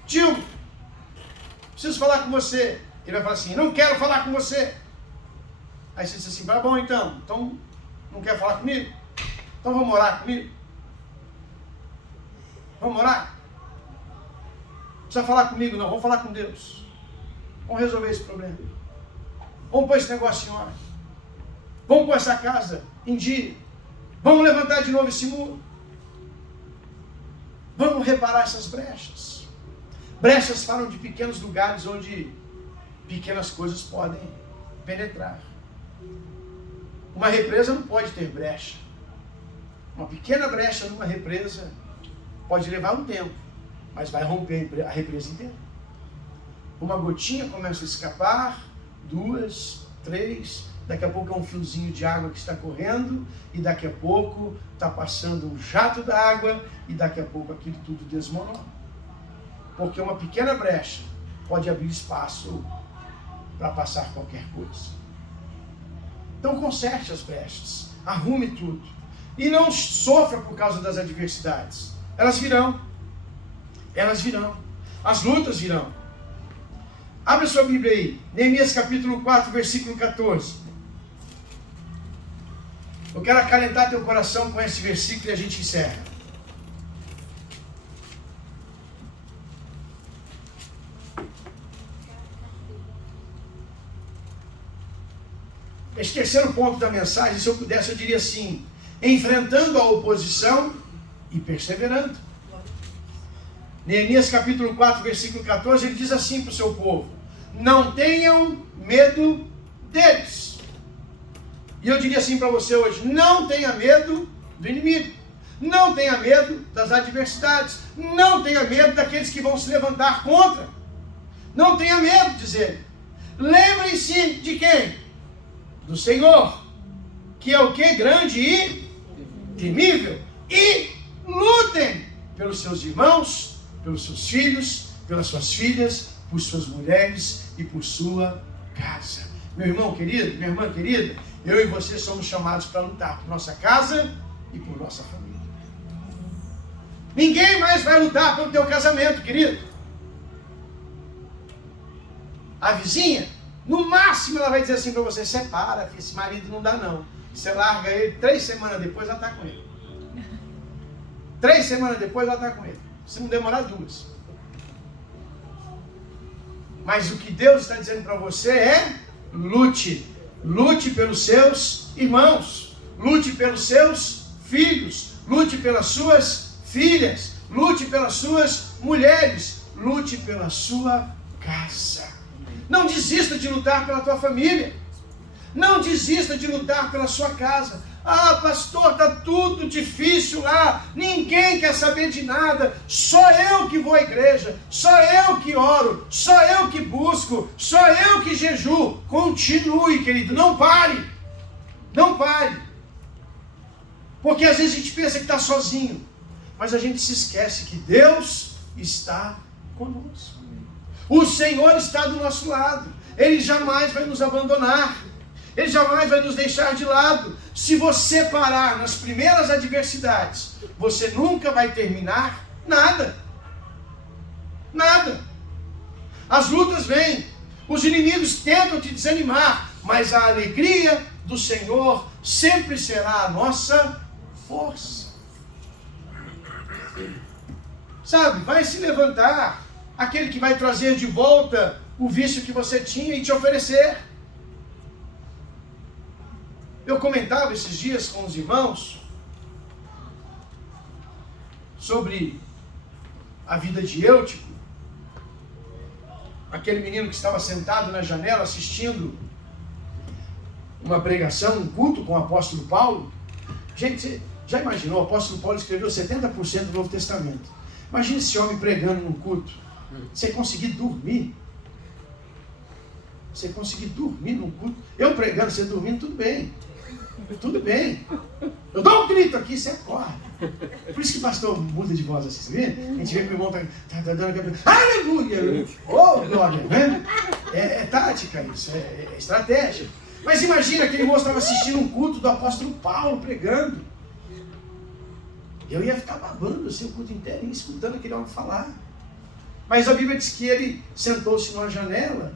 Tio, preciso falar com você. Ele vai falar assim, não quero falar com você. Aí você diz assim, tá bom então não quer falar comigo? Então vamos orar comigo? Vamos orar? Não precisa falar comigo não, vamos falar com Deus. Vamos resolver esse problema. Vamos pôr esse negócio em ordem. Vamos pôr essa casa em dia. Vamos levantar de novo esse muro. Vamos reparar essas brechas. Brechas falam de pequenos lugares onde pequenas coisas podem penetrar. Uma represa não pode ter brecha. Uma pequena brecha numa represa pode levar um tempo, mas vai romper a represa inteira. Uma gotinha começa a escapar, 2, 3, daqui a pouco é um fiozinho de água que está correndo, e daqui a pouco está passando um jato d'água, e daqui a pouco aquilo tudo desmorona. Porque uma pequena brecha pode abrir espaço para passar qualquer coisa. Então conserte as brechas, arrume tudo. E não sofra por causa das adversidades. Elas virão. Elas virão. As lutas virão. Abre sua Bíblia aí. Neemias capítulo 4, versículo 14. Eu quero acalentar teu coração com esse versículo e a gente encerra. Esse terceiro ponto da mensagem, se eu pudesse, eu diria assim, enfrentando a oposição e perseverando. Neemias capítulo 4, versículo 14, ele diz assim para o seu povo, não tenham medo deles. E eu diria assim para você hoje, não tenha medo do inimigo, não tenha medo das adversidades, não tenha medo daqueles que vão se levantar contra, não tenha medo, diz ele. Lembrem-se de quem? Do Senhor, que é o que? Grande e temível. E lutem pelos seus irmãos, pelos seus filhos, pelas suas filhas, por suas mulheres e por sua casa. Meu irmão querido, minha irmã querida, eu e você somos chamados para lutar por nossa casa e por nossa família. Ninguém mais vai lutar pelo teu casamento, querido. A vizinha, no máximo ela vai dizer assim para você, separa, esse marido não dá não. Você larga ele, 3 semanas depois ela está com ele. 3 semanas depois ela está com ele. Se não demorar 2. Mas o que Deus está dizendo para você é: lute. Lute pelos seus irmãos. Lute pelos seus filhos. Lute pelas suas filhas. Lute pelas suas mulheres. Lute pela sua casa. Não desista de lutar pela tua família. Não desista de lutar pela sua casa. Ah, pastor, está tudo difícil lá. Ninguém quer saber de nada. Só eu que vou à igreja. Só eu que oro. Só eu que busco. Só eu que jejuo. Continue, querido. Não pare. Não pare. Porque às vezes a gente pensa que está sozinho. Mas a gente se esquece que Deus está conosco. O Senhor está do nosso lado. Ele jamais vai nos abandonar. Ele jamais vai nos deixar de lado. Se você parar nas primeiras adversidades, você nunca vai terminar nada. Nada. As lutas vêm. Os inimigos tentam te desanimar. Mas a alegria do Senhor sempre será a nossa força. Sabe, vai se levantar aquele que vai trazer de volta o vício que você tinha e te oferecer. Eu comentava esses dias com os irmãos sobre a vida de Eutico, aquele menino que estava sentado na janela assistindo uma pregação, um culto com o apóstolo Paulo. Gente, você já imaginou? O apóstolo Paulo escreveu 70% do Novo Testamento. Imagina esse homem pregando num culto. Você conseguir dormir. Você conseguir dormir num culto. Eu pregando, você dormindo, tudo bem. Tudo bem. Eu dou um grito aqui, você acorda. Por isso que o pastor muda de voz assim, você vê? A gente vê que o irmão tá dando a cabeça. Aleluia! Oh, glória, né? É tática isso, é estratégia. Mas imagina, aquele moço estava assistindo um culto do apóstolo Paulo pregando. Eu ia ficar babando assim, o culto inteiro, escutando aquele homem falar. Mas a Bíblia diz que ele sentou-se numa janela,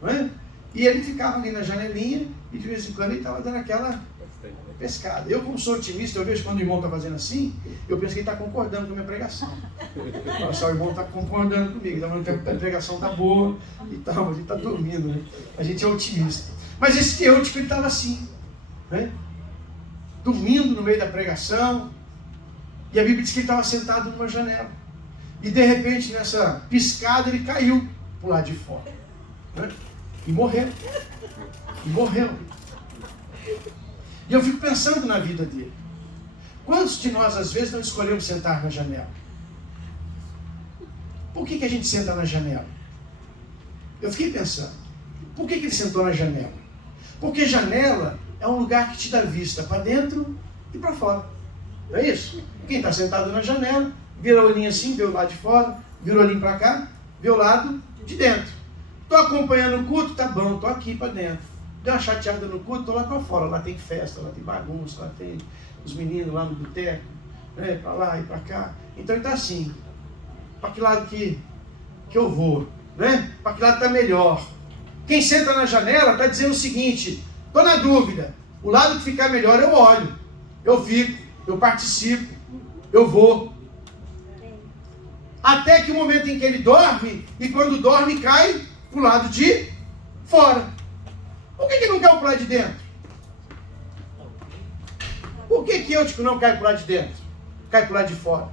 não é? E ele ficava ali na janelinha e de vez em quando ele estava dando aquela pescada. Eu, como sou otimista, eu vejo quando o irmão está fazendo assim, eu penso que ele está concordando com a minha pregação. Nossa, o irmão está concordando comigo, está falando que a pregação está boa e tal, mas ele está dormindo, né? A gente é otimista. Mas esse Eutico, ele estava assim, né? Dormindo no meio da pregação, e a Bíblia diz que ele estava sentado numa janela. E de repente, nessa piscada, ele caiu para o lado de fora, né? E morreu. E morreu. E eu fico pensando na vida dele. Quantos de nós, às vezes, não escolhemos sentar na janela? Por que a gente senta na janela? Eu fiquei pensando. Por que ele sentou na janela? Porque janela é um lugar que te dá vista para dentro e para fora. Não é isso? Quem está sentado na janela, vira o olhinho assim, vê o lado de fora, vira o olhinho para cá, vê o lado de dentro. Estou acompanhando o culto, tá bom, estou aqui para dentro. Deu uma chateada no culto, estou lá para fora. Lá tem festa, lá tem bagunça, lá tem os meninos lá no boteco, né, para lá e para cá. Então ele está assim, para que lado que eu vou, né? Para que lado está melhor. Quem senta na janela está dizendo o seguinte: estou na dúvida, o lado que ficar melhor eu olho, eu fico, eu participo, eu vou. Até que o momento em que ele dorme, e quando dorme cai para o lado de fora. Por que ele não cai para o lado de dentro? Por que Eutico não cai para o lado de dentro? Cai para o lado de fora?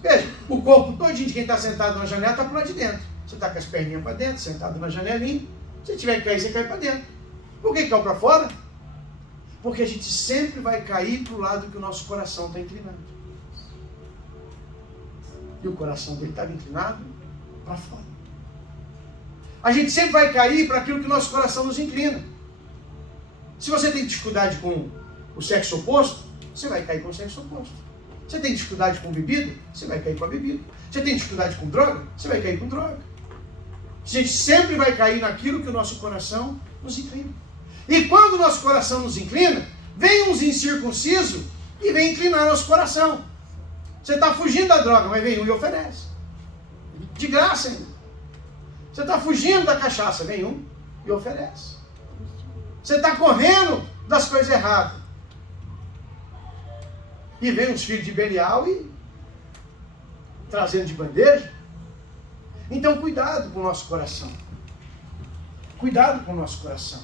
Veja, o corpo todinho de quem está sentado na janela está para o lado de dentro. Você está com as perninhas para dentro, sentado na janelinha. Se tiver que cair, você cai para dentro. Por que cai para fora? Porque a gente sempre vai cair para o lado que o nosso coração está inclinado. E o coração dele estava inclinado para fora. A gente sempre vai cair para aquilo que o nosso coração nos inclina. Se você tem dificuldade com o sexo oposto, você vai cair com o sexo oposto. Você tem dificuldade com bebida, você vai cair com a bebida. Você tem dificuldade com droga, você vai cair com droga. A gente sempre vai cair naquilo que o nosso coração nos inclina. E quando o nosso coração nos inclina, vem uns incircuncisos e vem inclinar nosso coração. Você está fugindo da droga, mas vem um e oferece. De graça ainda. Você está fugindo da cachaça, vem um e oferece. Você está correndo das coisas erradas. E vem os filhos de Belial e trazendo de bandeja. Então cuidado com o nosso coração. Cuidado com o nosso coração.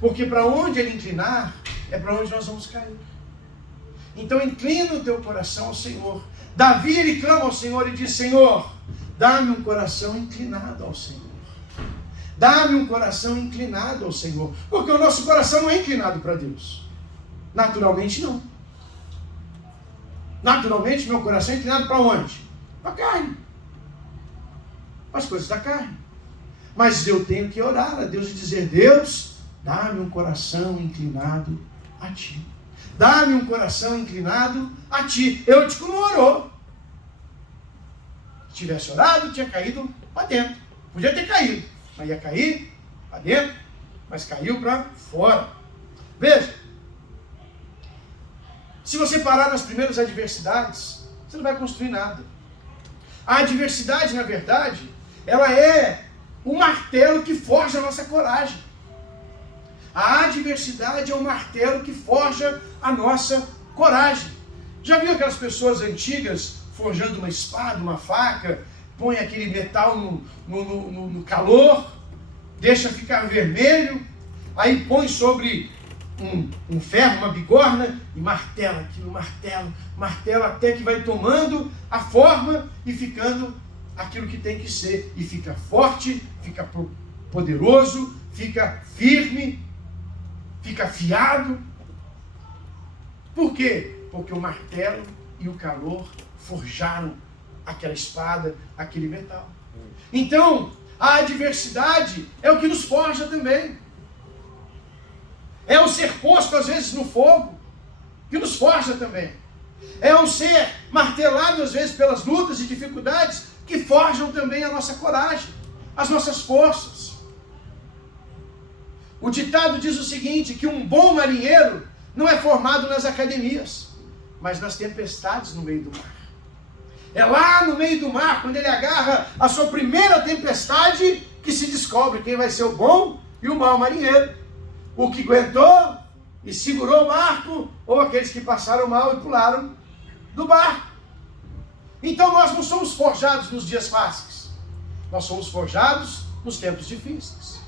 Porque para onde ele inclinar, é para onde nós vamos cair. Então inclina o teu coração ao Senhor. Davi, ele clama ao Senhor e diz: Senhor, dá-me um coração inclinado ao Senhor. Dá-me um coração inclinado ao Senhor. Porque o nosso coração não é inclinado para Deus. Naturalmente não. Naturalmente meu coração é inclinado para onde? Para a carne. Para as coisas da carne. Mas eu tenho que orar a Deus e dizer: Deus, dá-me um coração inclinado a Ti. Dá-me um coração inclinado a Ti. Eutico não orou. Se tivesse orado, tinha caído para dentro. Podia ter caído, mas ia cair para dentro, mas caiu para fora. Veja, se você parar nas primeiras adversidades, você não vai construir nada. A adversidade, na verdade, ela é o martelo que forja a nossa coragem. A adversidade é o martelo que forja a nossa coragem. Já viu aquelas pessoas antigas forjando uma espada, uma faca, põe aquele metal no calor, deixa ficar vermelho, aí põe sobre um ferro, uma bigorna, e martela aquilo, martela até que vai tomando a forma e ficando aquilo que tem que ser. E fica forte, fica poderoso, fica firme, fica afiado. Por quê? Porque o martelo e o calor forjaram aquela espada, aquele metal. Então, a adversidade é o que nos forja também. É o ser posto, às vezes, no fogo, que nos forja também. É o ser martelado, às vezes, pelas lutas e dificuldades, que forjam também a nossa coragem, as nossas forças. O ditado diz o seguinte, que um bom marinheiro não é formado nas academias, mas nas tempestades no meio do mar. É lá no meio do mar, quando ele agarra a sua primeira tempestade, que se descobre quem vai ser o bom e o mau marinheiro. O que aguentou e segurou o barco, ou aqueles que passaram mal e pularam do barco. Então nós não somos forjados nos dias fáceis. Nós somos forjados nos tempos difíceis.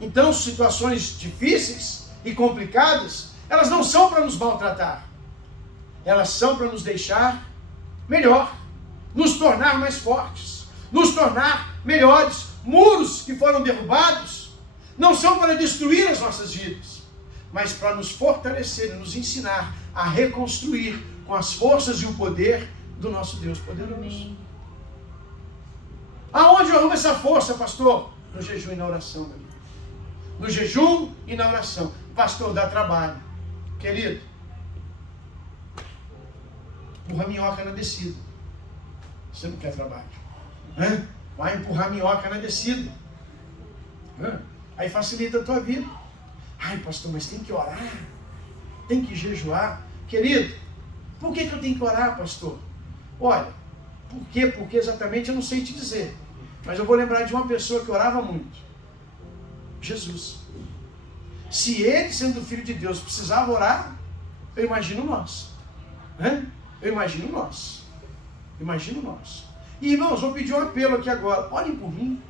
Então situações difíceis e complicadas, elas não são para nos maltratar. Elas são para nos deixar melhor, nos tornar mais fortes, nos tornar melhores. Muros que foram derrubados não são para destruir as nossas vidas, mas para nos fortalecer e nos ensinar a reconstruir com as forças e o poder do nosso Deus poderoso. Aonde eu arrumo essa força, pastor? No jejum e na oração, meu amigo. No jejum e na oração. Pastor, dá trabalho. Querido, empurra minhoca na descida. Você não quer trabalho. Vai empurrar minhoca na descida. Aí facilita a tua vida. Ai, pastor, mas tem que orar. Tem que jejuar. Querido, por que eu tenho que orar, pastor? Olha, por quê? Porque exatamente eu não sei te dizer. Mas eu vou lembrar de uma pessoa que orava muito. Jesus. Se ele, sendo filho de Deus, precisava orar, eu imagino nós. Eu imagino nós. Imagino nós. E irmãos, vou pedir um apelo aqui agora. Orem por mim.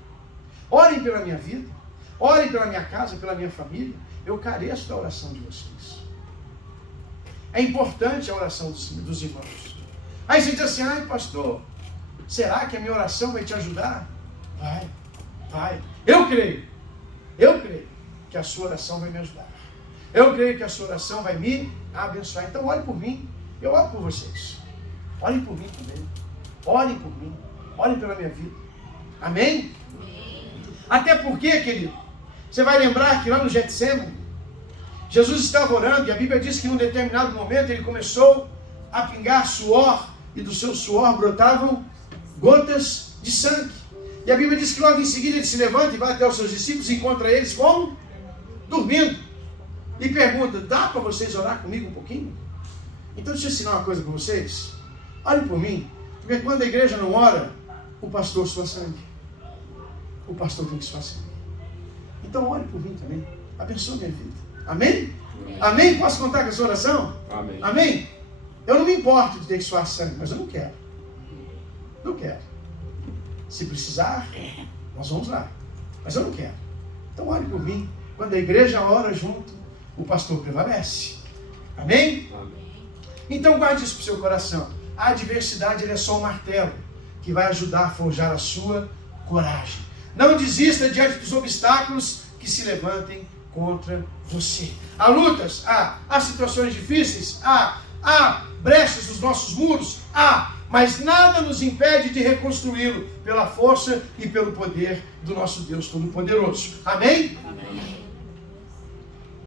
Orem pela minha vida. Orem pela minha casa, pela minha família. Eu careço da oração de vocês. É importante a oração dos irmãos. Aí você diz assim, ai pastor, será que a minha oração vai te ajudar? Vai. Eu creio que a sua oração vai me ajudar. Eu creio que a sua oração vai me abençoar. Então ore por mim, eu oro por vocês. Orem por mim também. Orem por mim. Orem pela minha vida. Amém? Até porque, querido, você vai lembrar que lá no Getsemane, Jesus estava orando e a Bíblia diz que num determinado momento ele começou a pingar suor e do seu suor brotavam gotas de sangue. E a Bíblia diz que logo em seguida ele se levanta e vai até os seus discípulos e encontra eles como? Dormindo. E pergunta, dá para vocês orar comigo um pouquinho? Então deixa eu ensinar uma coisa para vocês. Olhem por mim, porque quando a igreja não ora, o pastor sua sangue. O pastor tem que suar sangue. Então ore por mim também. Abençoe minha vida. Amém? Amém? Posso contar com a sua oração? Amém. Amém? Eu não me importo de ter que suar sangue, mas eu não quero. Não quero. Se precisar, nós vamos lá. Mas eu não quero. Então ore por mim. Quando a igreja ora junto, o pastor prevalece. Amém? Então guarde isso para o seu coração. A adversidade é só um martelo que vai ajudar a forjar a sua coragem. Não desista diante dos obstáculos que se levantem contra você. Há lutas, há situações difíceis, há brechas nos nossos muros, mas nada nos impede de reconstruí-lo pela força e pelo poder do nosso Deus Todo-Poderoso. Amém? Amém.